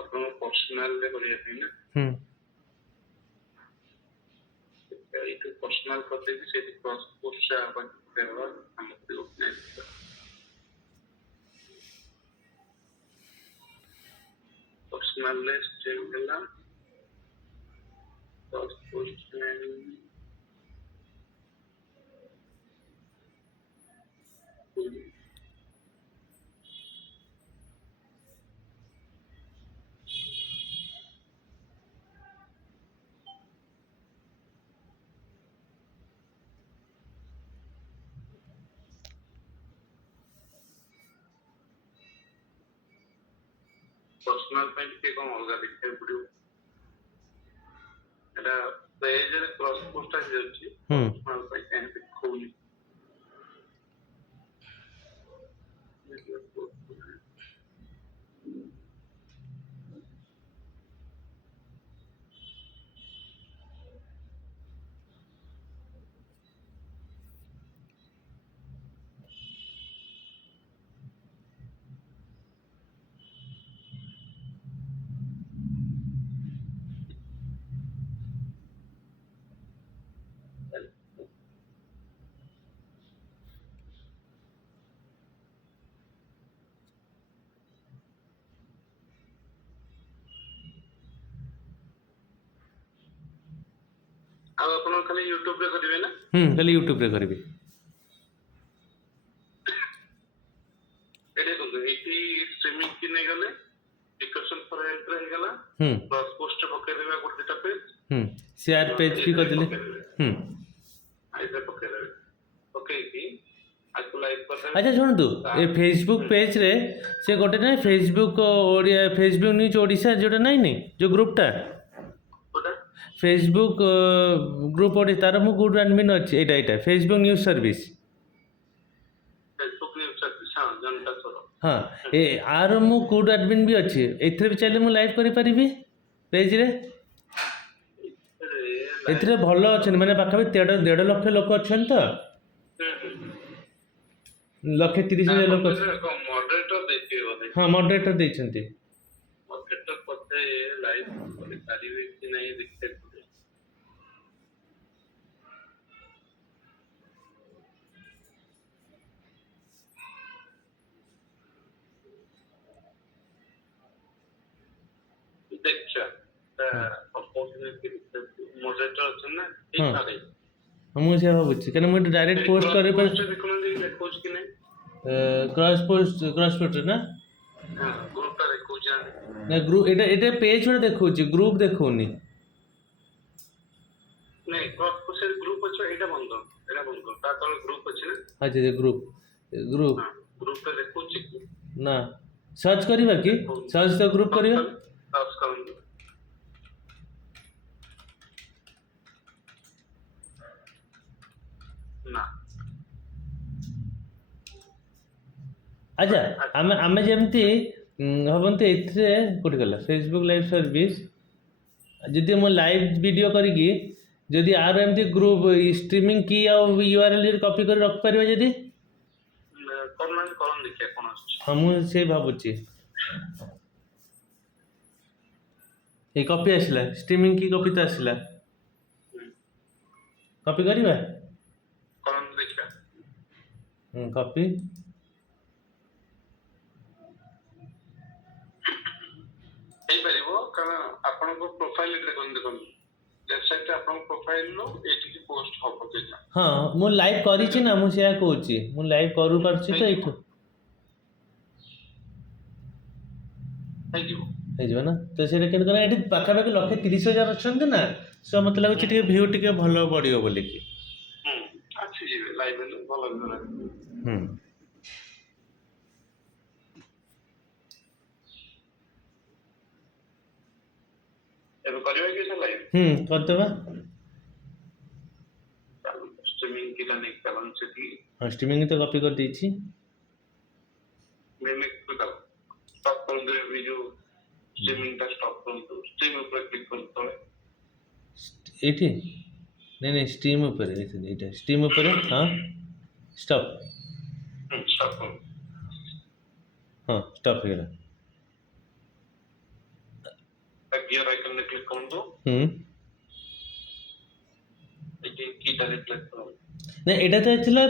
ଆପଣ ପର୍ସନାଲରେ କରିବା ପାଇଁ ନା, ଏଇଠୁ ପର୍ସନାଲ କରିଦେବି, ସେଇଠି କ୍ରସ୍ ପୋଷ୍ଟ ପର୍ସନାଲରେ ଷ୍ଟ୍ରିମ୍ ହେଲା କ୍ରସ୍ ପୋଷ୍ଟ पर्सनल ପାଇଁ ଟିକେ କଣ ଅଲଗା ଦେଖିବାକୁ ପଡିବ। ଏଟା ପେଜରେ କ୍ରସ୍ ପୋଷ୍ଟ ଆସିଯାଉଛି, ପର୍ସନାଲ ପାଇଁ କାହିଁ ଦେଖଉନି। ଆଉ ଆପଣ ଖାଲି ୟୁଟ୍ୟୁବରେ କରିବେ ନା? ଖାଲି ୟୁଟ୍ୟୁବରେ କରିବି। ଏଇଟା ଦେଖନ୍ତୁ, ଏଇଠି ଷ୍ଟ୍ରିମିଂ କି ନେଇଗଲେ ପ୍ରିକସନ୍ ଫର ହେଲ୍ଥରେ ହେଇଗଲା, କ୍ରସ୍ ପୋଷ୍ଟ ପକେଇଦେବେ ଗୋଟେ ଦିଟା ପେଜ, ସେୟାର ପେଜ ବି କରିଦେଲେ, ଆଇଦର ପକେଇଦେବେ, ପକେଇକି ଆକୁ ଲାଇକ୍ କରିଦେବେ। ଆଚ୍ଛା ଶୁଣନ୍ତୁ, ଏ ଫେସବୁକ୍ ପେଜରେ ସେ ଗୋଟେ ନାହିଁ ଫେସବୁକ୍ ଓଡ଼ିଆ, ଫେସବୁକ୍ ନ୍ୟୁଜ୍ ଓଡ଼ିଶା ଯେଉଁଟା ନାହିଁ ଯେଉଁ ଗ୍ରୁପଟା, ଫେସବୁକ୍ ଗ୍ରୁପ ଓଡ଼ିଶା, ତାର ମୁଁ ଗୁଡ୍ ଆଡମିନ୍ ଅଛି। ଏଇଟା ଫେସବୁକ୍ ନ୍ୟୁଜ୍ ସର୍ଭିସ୍, ହଁ ଆର ମୁଁ ଗୁଡ୍ ଆଡମିନ୍ ବି ଅଛି। ଏଥିରେ ବି ଚାହିଁଲେ ମୁଁ ଲାଇଭ୍ କରିପାରିବି ପେଜରେ। ଏଥିରେ ଭଲ ଅଛନ୍ତି, ମାନେ ପାଖାପାଖି 1.5 ଲକ୍ଷ ଲୋକ ଅଛନ୍ତି ତ, 1,30,000 ଲୋକ ଅଛନ୍ତି। ହଁ ମଡରେଟର ଦେଇଛନ୍ତି। ମୁଁ ସେୟା ଭାବୁଛି, କାରଣ ମୁଁ ଡାଇରେକ୍ଟ ପୋଷ୍ଟ କରିପାରେ। କ୍ରସ୍ ପୋଷ୍ଟ ନା ଗ୍ରୁପ, ଏଇଟା ପେଜ ଗୋଟେ ଦେଖଉଛି, ଗ୍ରୁପ ଦେଖଉନି। ଆଚ୍ଛା ଗ୍ରୁପ ନା ସର୍ଚ୍ଚ କରିବା କି, ସର୍ଚ୍ଚ ତ ଗ୍ରୁପ କରିବା। ଆଚ୍ଛା ଆମେ ଯେମିତି ଭାବନ୍ତୁ ଏଥିରେ କୋଉଠି ଗଲା ଫେସବୁକ୍ ଲାଇଭ୍ ସର୍ଭିସ୍ ଯଦି ମୁଁ ଲାଇଭ୍ ଭିଡ଼ିଓ କରିକି ଯଦି ଆର ଏମିତି ଗ୍ରୁପ୍ ଷ୍ଟ୍ରିମିଂ କି ଆଉ URL କପି କରି ରଖିପାରିବା ଯଦି କରୁନାହାନ୍ତି, କରନ୍ତୁ ଦେଖିବା କଣ ଆସୁଛି। ହଁ ମୁଁ ସେ ଭାବୁଛି ଏଇ କପି ଆସିଲା ଷ୍ଟ୍ରିମିଂ କି କପି ତ ଆସିଲା କପି କରିବା କରନ୍ତୁ ଦେଖିବା। କପି ହେଇପାରିବ କାରଣ ଆପଣଙ୍କ ପ୍ରୋଫାଇଲ ଦେଖନ୍ତୁ ୱେବସାଇଟରେ ଆପଣଙ୍କ ପ୍ରୋଫାଇଲରୁ ଏଇଠିକି ପୋଷ୍ଟ ହବ ସେଇଟା ହଁ ମୁଁ ଲାଇଭ୍ କରିଛି ନା ମୁଁ ସେୟା କହୁଛି ମୁଁ ଲାଇଭ୍ କରିପାରୁଛି ତ ଏଇଠୁ ହେଇଯିବ ନା ତ ସେଇଟା କେମିତି କଣ ଏଠି ପାଖାପାଖି 130,000 ଅଛନ୍ତି ନା ସୋ ମୋତେ ଲାଗୁଛି ଟିକେ ଭିଉ ଟିକେ ଭଲ ବଢ଼ିବ ବୋଲିକି ଆସିଯିବେ ଲାଇଭ୍ ହେଲେ ଭଲ ହୁଁ ଏବେ କରିବା କି ସେ ଲାଇଭ୍ କରିଦେବା ଷ୍ଟ୍ରିମିଂ କିଟା ନେଇକି ଚାଲନ୍ତୁ ସେଠିକି ହଁ ଷ୍ଟ୍ରିମିଂ ତ କପି କରିଦେଇଛି ଷ୍ଟପ୍ କରନ୍ତୁ ଏ ଯୋଉ ଷ୍ଟ୍ରିମିଂଟା ଷ୍ଟପ୍ କରନ୍ତୁ ଷ୍ଟ୍ରିମ୍ ଉପରେ କ୍ଲିକ୍ କରନ୍ତୁ ତଳେ ଏଇଠି ନାଇଁ ଷ୍ଟ୍ରିମ୍ ଉପରେ ଏଇଟା ଷ୍ଟ୍ରିମ୍ ଉପରେ ହଁ ଷ୍ଟପ୍ ଷ୍ଟପ୍ କରନ୍ତୁ ହଁ ଷ୍ଟପ୍ ହେଇଗଲା ଗିୟର ଆଇକନରେ କ୍ଲିକ୍ କରନ୍ତୁ ଏଠି କିଟା ରିପ୍ଲେସ୍ କରନ୍ତୁ ନା ଏଇଟା ତ ଥିଲା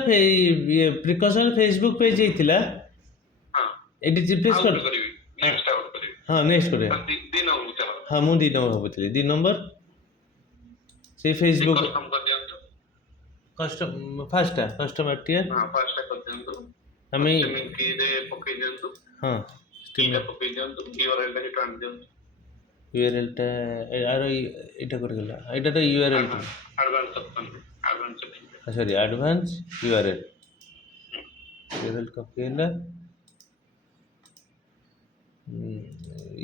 ପ୍ରିକସନ୍ ଫେସବୁକ୍ ପେଜ୍ ହେଇଥିଲା ଏଠି ରିଫ୍ରେଶ୍ କରି କରିବି ନେକ୍ସଟ ଆଉଟ୍ କରିବି ହଁ ନେକ୍ସଟ କରିବା ଦି ନମ୍ବରକୁ ଚାଲ ହଁ ମୁଁ 2 ନମ୍ବର ଭାବୁଥିଲି 2 ନମ୍ବର ସେଇ ଫେସବୁକ୍ କଷ୍ଟମ କରିଦିଅନ୍ତୁ ଫାର୍ଷ୍ଟଟା କଷ୍ଟମର୍ ଟିୟର ଫାର୍ଷ୍ଟଟା କରିଦିଅନ୍ତୁ ଆମେ ଷ୍ଟ୍ରିମିଂ କିରେ ପକେଇ ଦିଅନ୍ତୁ ହଁ କିଟା ପକେଇ ଦିଅନ୍ତୁ URLଟା ସେଠୁ ଆଣି ଦିଅନ୍ତୁ URLଟା ଆର ଏଇଟା କରିଗଲା ଏଇଟା ତ URLଟା advance option sorry advance URL copy ହେଲା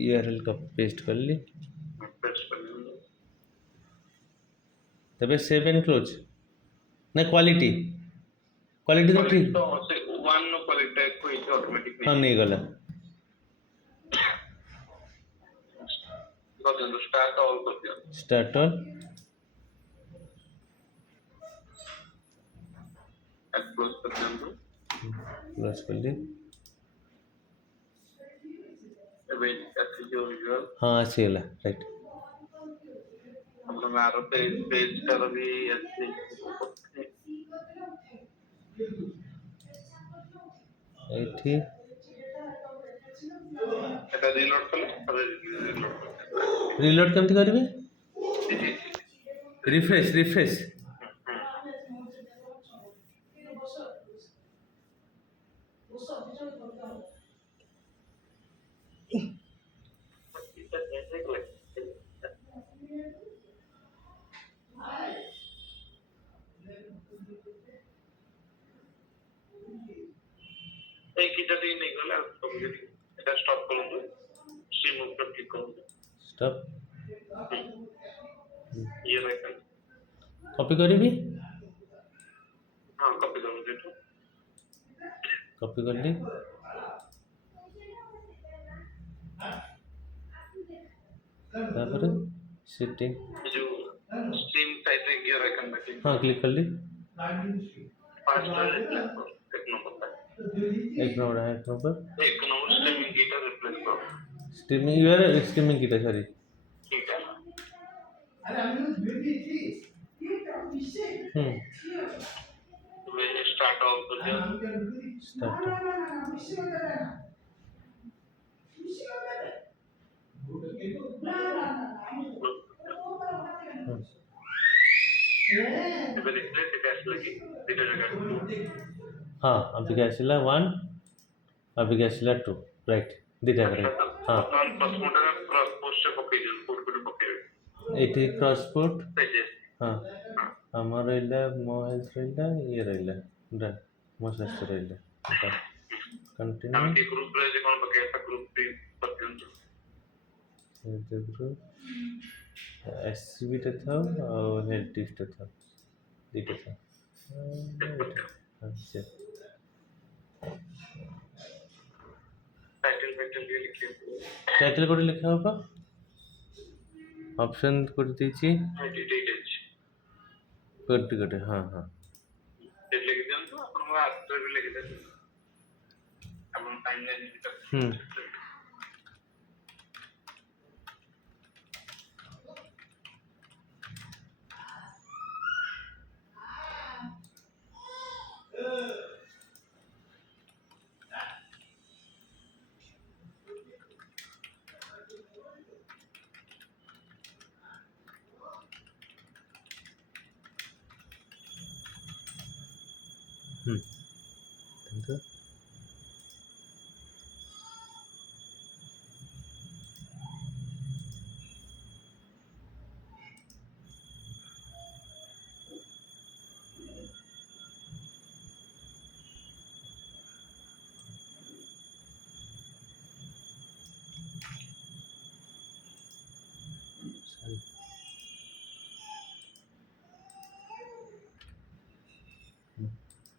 URL କପି ପେଷ୍ଟ କଲି तबे सेव एंड क्लोज ना क्वालिटी तो ठीक हाँ नहीं गला स्टार्ट ऑल क्लोज कर ली हाँ अच्छी गला राइट ଏଠି ରିଲୋଡ୍ କେମିତି କରିବେ ରିଫ୍ରେଶ स्टॉप कॉपी करी कॉपी कर ली तापर सेटिंग हाँ क्लिक कर ली एक नंबर स्ट्रीमिंग यूआरएल स्ट्रीमिंग की सॉरी स्टार्ट हाँ अभी क्या आसिला 1 अभी क्या आसिला 2 राइट दिटा करे हाँ एटी क्रॉस पुट हाँ हमारा रहिला मो हेल्थ रहिला ये रहिला डन मो स्वास्थ्य रहिला कंटिन्यू ग्रुप एससीबी टा था और हेल्थ टिप्स टा था दिटा था अच्छा टाइटल वाइटल भी लिखे हुए टाइटल कोड लिखा होगा ऑप्शन कर दीजिए डिटेल्स गोटे हाँ हाँ से लिख दियंतु आपन आउटर भी लिख देते अपन टाइमलाइन हम्म तो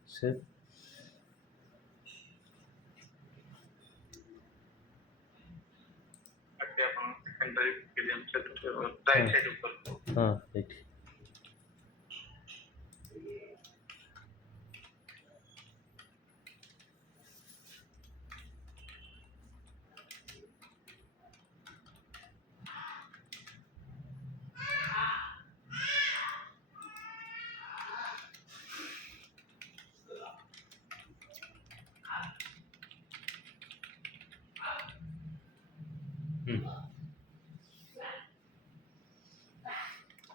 सेव अपन सेकेंडरी के लिए हम राइट साइड ऊपर हाँ राइट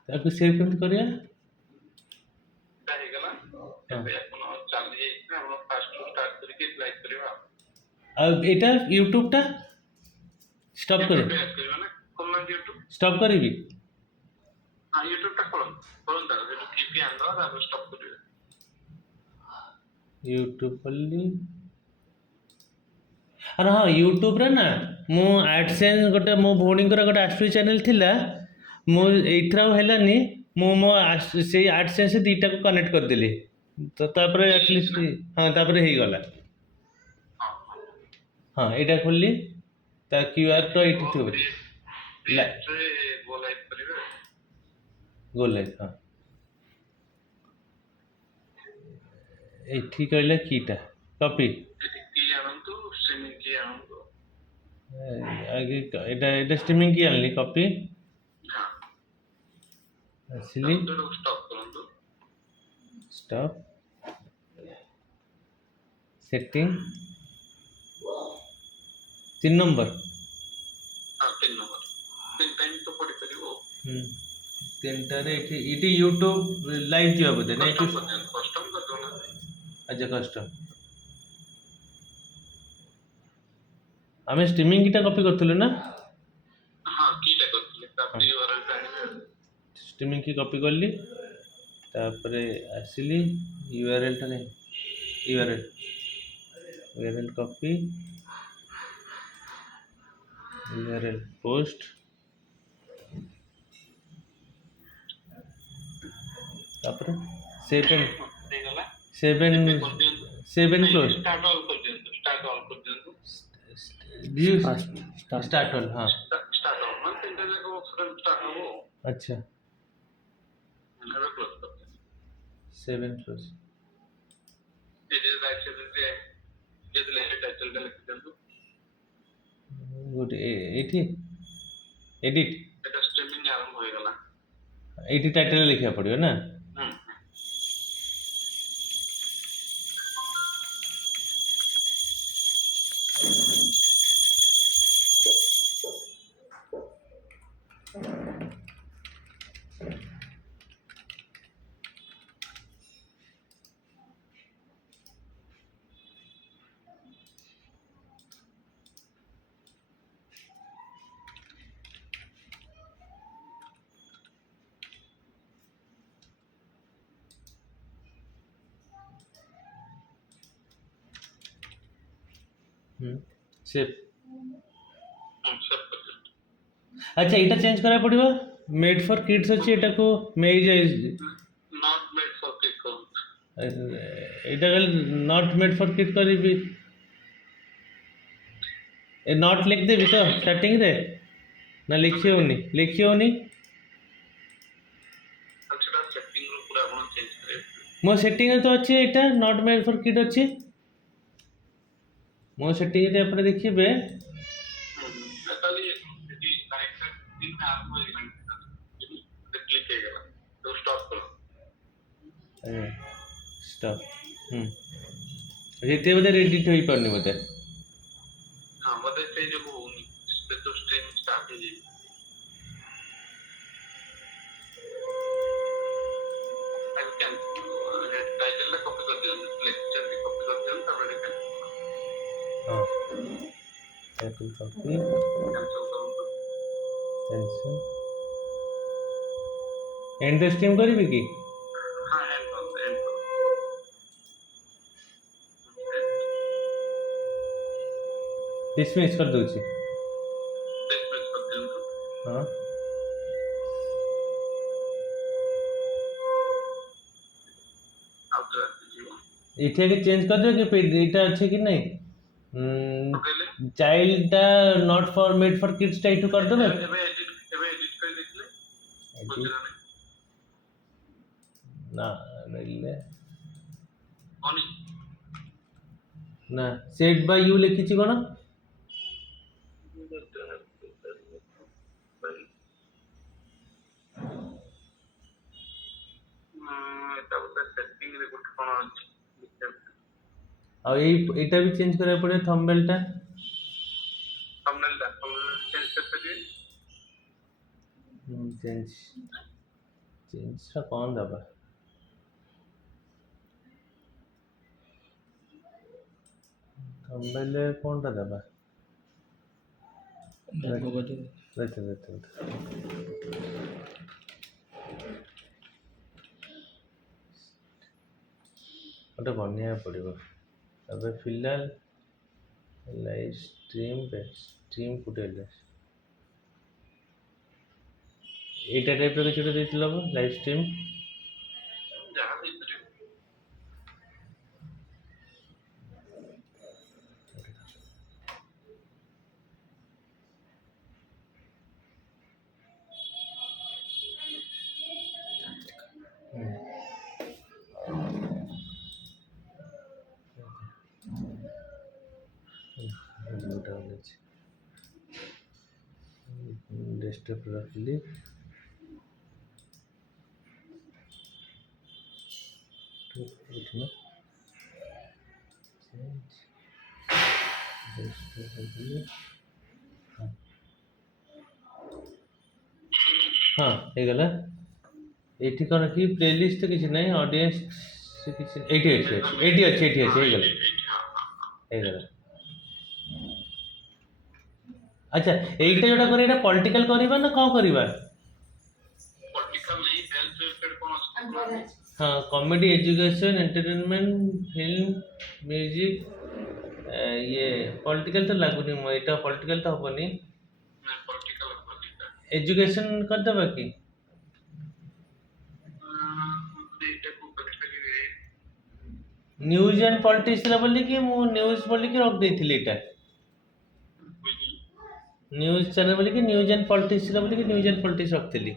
ତାକୁ ସେଭ୍ କେମିତି କରିବା ହେଇଗଲା ଏବେ ଆପଣ ଚାଲି ଯାଇଥିଲେ ଆପଣ ଫାଷ୍ଟ ରୁ ଷ୍ଟାର୍ଟ କରିକି ଲାଇକ୍ କରିବା ଆଉ ଏଇଟା ୟୁଟ୍ୟୁବଟା ଷ୍ଟପ୍ କରି କରିବା ନା ଖୋଲୁନାହାନ୍ତି ୟୁଟ୍ୟୁବ ଷ୍ଟପ୍ କରିବି हाँ यूट्यूब टा खोलन दादा जो कीपी आंदो तापर स्टॉप करिवे यूट्यूब खोलली अरे हाँ यूट्यूब रे ना मु एडसेंस गोटे मो भौणीकर गोटे आसुरी चैनल थिला मु एथरा हेलानी मु मो से एडसेंस दीटा को कनेक्ट कर देली तो तापर एटलीस्ट हाँ तापर हे गला हाँ हाँ एटा खोलली ता क्यूआर तो एठी थो लेफ्ट रे गो लाइक करिवे गोले हाँ एठी कहले कीटा कॉपी की आनंतु स्ट्रीमिंग की आनंतु आगे एटा स्ट्रीमिंग की आनली कॉपी हाँ असली तो स्टॉप करंतु स्टॉप सेटिंग 3 नंबर हाँ 3 नंबर 3 टाइम तो पड़ी करिवो तीनटारे इटी यूट्यूब लाइव दिया बोधे नहीं कुछ कस्टम कर दो ना अच्छा कस्टम हमें स्ट्रीमिंग कीटा कॉपी करथुले ना हाँ कीटा करथुले तापर यूआरएल जानिवे स्ट्रीमिंग की कॉपी करली तापरे आसिली यूआरएल टा नहीं यूआरएल कॉपी यूआरएल पोस्ट तापरे सेवन ହେଇଗଲା seven seven close start all कर दियंतु व्यू स्टार्ट ऑल हाँ स्टार्ट ऑल मान तीन जगह को स्टार्ट हो अच्छा नेवर क्लोज कर दियंतु seven close it is actually जैसे लेटर टाइटल का लिख दियंतु गुड एटी एडिट এটা স্ট্রিমিং আরম্ভ হয়ে গেল एटी टाइटल लिखा पड़ियो ना सेव सब कर दियंतु अच्छा एटा चेंज करा पड़िबो मेड फॉर किड्स अछि एटा को मेज not made for kids Etah not made for kid करबी ए नॉट लिख देवी तो स्टार्टिंग रे ना लिखी होनी ସେଟା ସେଟିଂ ରୁ ପୁରା ଆପଣ ଚେଞ୍ଜ କରିବେ। मो सेटिंग रे तो अच्छी एटा नॉट मेड फॉर किड अच्छी मो सेटिंग रे अपने देखिबे ତାହେଲେ ଏଠି କାରେକ୍ଟର ଦିନ ଆରମ୍ଭ ହେଇଗଲାଣି କ୍ଲିକ୍ ହେଇଗଲା ତ ଷ୍ଟପ୍ କର। स्टॉप ଯେତେ ବୋଧେ ଏଡିଟ୍ ହୋଇ ପାରୁନି ବୋଧେ ହଁ ବୋଧେ ସେଇ ଯୋଗୁ ହଉନି ସେ ତ ଷ୍ଟ୍ରିମ୍ ଷ୍ଟାର୍ଟ ହେଇଯାଇଛି। ତାକୁ ଟାଇଟେଲଟା କପି କରିଦିଅନ୍ତୁ ଲେକ୍ଚର ବି କପି କରିଦିଅନ୍ତୁ ତାପରେ हाँ टाइटल कॉपी କ୍ୟାନ୍ସଲ୍ କରନ୍ତୁ। कैंसिल एंड द स्ट्रीम करिबी की ହଁ ଏଣ୍ଡ କରନ୍ତୁ ଏଣ୍ଡ କରନ୍ତୁ। डिसमिस कर दूची ଡିସମିସ୍ କରିଦିଅନ୍ତୁ। हाँ ଆଉ ଥରେ ଆସିଯିବ। ଏଠି ଆगे ଚେଞ୍ଜ କରିଦିଅ କି ଏଇଟା ଅଛି କି ନାହିଁ କଣ କହିଲେ? ଚାଇଲ୍ଡଟା ନଟ୍ ଫର୍ ମେଡ୍ ଫର୍ କିଡ୍ସଟା ଏଇଠୁ କରିଦେବେ ଏବେ ଏଡିଟ୍ କରି ଦେଇଥିଲେ ବୁଝିଲ ନା ନା ନେଲେ କନି ନା ସେଟ୍ ବାଇ ୟୁ ଲେଖିଛି କ'ଣ ଏଟା ବୋଧେ ସେଟିଂରେ ଗୋଟେ କ'ଣ ଅଛି ଆଉ ଏଇଟା ବି ଚେଞ୍ଜ କରିବାକୁ ପଡ଼ିବ ଥମ୍ବନେଲ୍ଟା ଥମ୍ବନେଲ୍ଟା ଚେଞ୍ଜ କରିପାରିବେ। ଚେଞ୍ଜଟା କ'ଣ ଦେବା ଥମ୍ବନେଲ୍ରେ କ'ଣଟା ଦେବା ଗୋଟେ ବନେଇବାକୁ ପଡ଼ିବ ତାପରେ ଫିଲହାଲ ଲାଇଭ୍ ଷ୍ଟ୍ରିମ୍ ଫୁଟେଜ୍ ଏଇଟା ଟାଇପ୍ର କିଛି ଗୋଟେ ଦେଇଥିଲ ଲାଇଭ୍ ଷ୍ଟ୍ରିମ୍ ଯାହା ଦେଇପାରିବେ। डेस्कटप रखली हाँ ହେଇଗଲା ଏଠି କ'ଣ କି ପ୍ଲେଲିଷ୍ଟ କିଛି ନାହିଁ ଅଡ଼ିଏନ୍ସ କିଛି ଏଇଠି ଅଛି ହେଇଗଲା ଆଚ୍ଛା ଏଇଟା ଯୋଉଟା କରିବା ଏଇଟା ପଲିଟିକାଲ କରିବା ନା କ'ଣ କରିବା ପଲିଟିକାଲ ନାହିଁ ହେଲ୍ଥ ରିଲେଟେଡ୍ କ'ଣ ଅଛି? हाँ comedy education entertainment film music ये पॉलिटिकल तो लगुनि मो एटा पॉलिटिकल तो हबनी ନା ପଲିଟିକାଲ ପଲିଟିକାଲ एजुकेशन कर देबा की ଏଇଟାକୁ କରିପାରିବେ। न्यूज एंड पॉलिटिक्स ला बोली कि मु न्यूज बोली कि रख देथिली एटा न्यूज चैनल बोली कि न्यूज एंड पॉलिटिक्स ला बोली कि न्यूज एंड पॉलिटिक्स रखथिली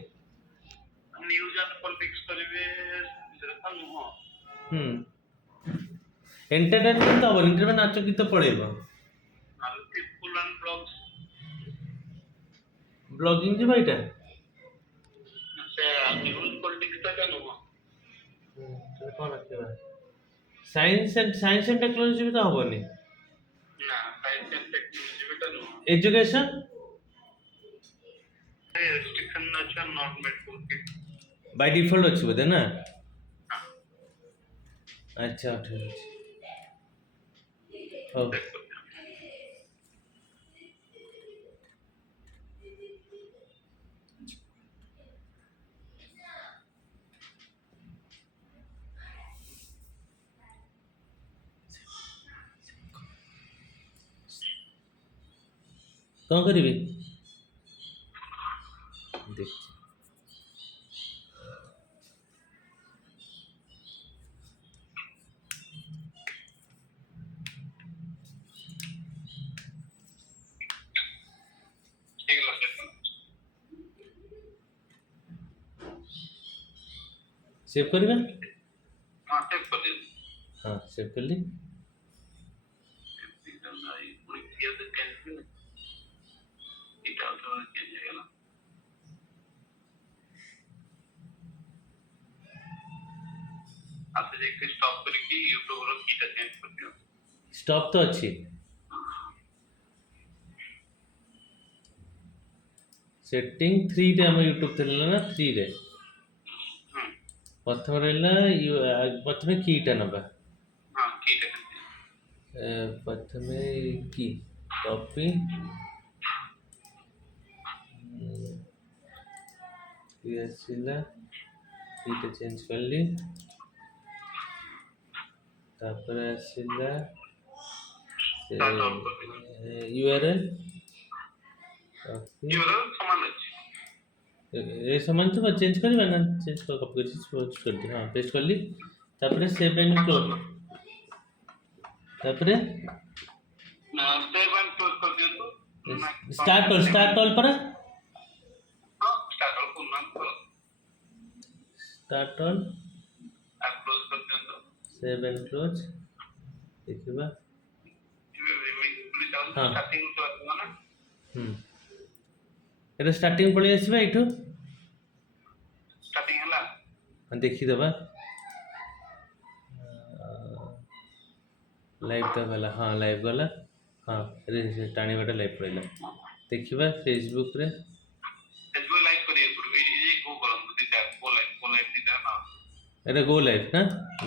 ନ୍ୟୁଜ୍ ଆଣ୍ଡ ପଲିଟିକ୍ସ କରିବେ ସେଟା ନୁହଁ। एंटरटेनमेंट तो हबनी एंटरटेनमेंट नाच गीत पळेबो ଆଉ ପିପୁଲ ଆଣ୍ଡ ବ୍ଲଗ୍ସ ब्लॉगिंग जी भाईटा ସେ ନ୍ୟୁଜ୍ ପଲିଟିକ୍ସଟା ନୁହଁ। तो कौन रखिबा साइंस एंड टेक्नोलॉजी भी तो हबनी ନା ସାଇନ୍ସ ଆଣ୍ଡ ଟେକ୍ନୋଲୋଜି ବେଟା ନୁହଁ। एजुकेशन ରେଷ୍ଟ୍ରିକ୍ସନ୍ ଅଛି not made for kids. By default अच्छी बोधे ना अच्छा ठीक है हो कौन करिवे देख सेव करवा हाँ सेव कर दिया हाँ सेव कर ली आपसे देखते स्टॉप करके यूट्यूब रो कीटा चेंज कर दियो स्टॉप तो अच्छी सेटिंग 3 रे हम यूट्यूब थे ना 3 रे प्रथम रहा प्रथम कीटा नबा हाँ कीटा कर प्रथम की कॉपी आसला कीटा चेंज कर ली तापर आसला यूआरएल कॉपी यूआरएल समान अछि ए समान तो चेंज करबा ना चेंज कर कॉपी कर दी हां पेस्ट कर ली तापर सेव एंड क्लोज तापर सेव एंड क्लोज कर दियो तो स्टार्ट ऑल पर हां स्टार्ट ऑल को नाम करो स्टार्ट ऑल आप क्लोज कर दियो तो सेव एंड क्लोज देखिबा हाँ स्टार्टिंग तो ना এটা স্টার্টিং পড়ে আসবে এইটু स्टार्टिंग हला দেখি দেবা लाइव तो गला हाँ लाइव गला हाँ रे टाणीबाटा लाइव पड़ेगा देखिबा फेसबुक रे फेसबुक लाइव करिए पूरा ये गो करम दिता गो लाइव दिता ना এটা गो लाइव ना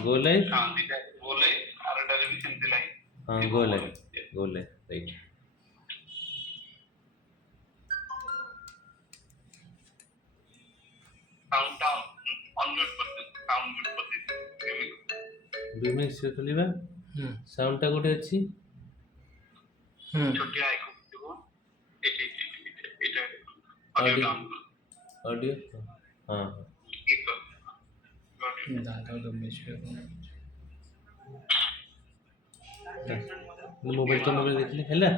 गो लाइव हां दिता गो लाइव और टेलीविजन पे लाइव हाँ go live right count down on mute कर दे काउंट म्यूट कर दे विमिक्स रे खोलिबा साउंड टा गोटे अछि छोटी आइकन देखो एटा ऑडियो डाउन ऑडियो हाँ एक दादा डोमेश्वर मोबाइल तो मोबाइल देख ले हैला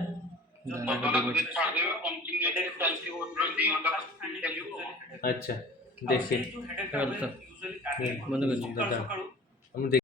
अच्छा देखिए बंद कर हम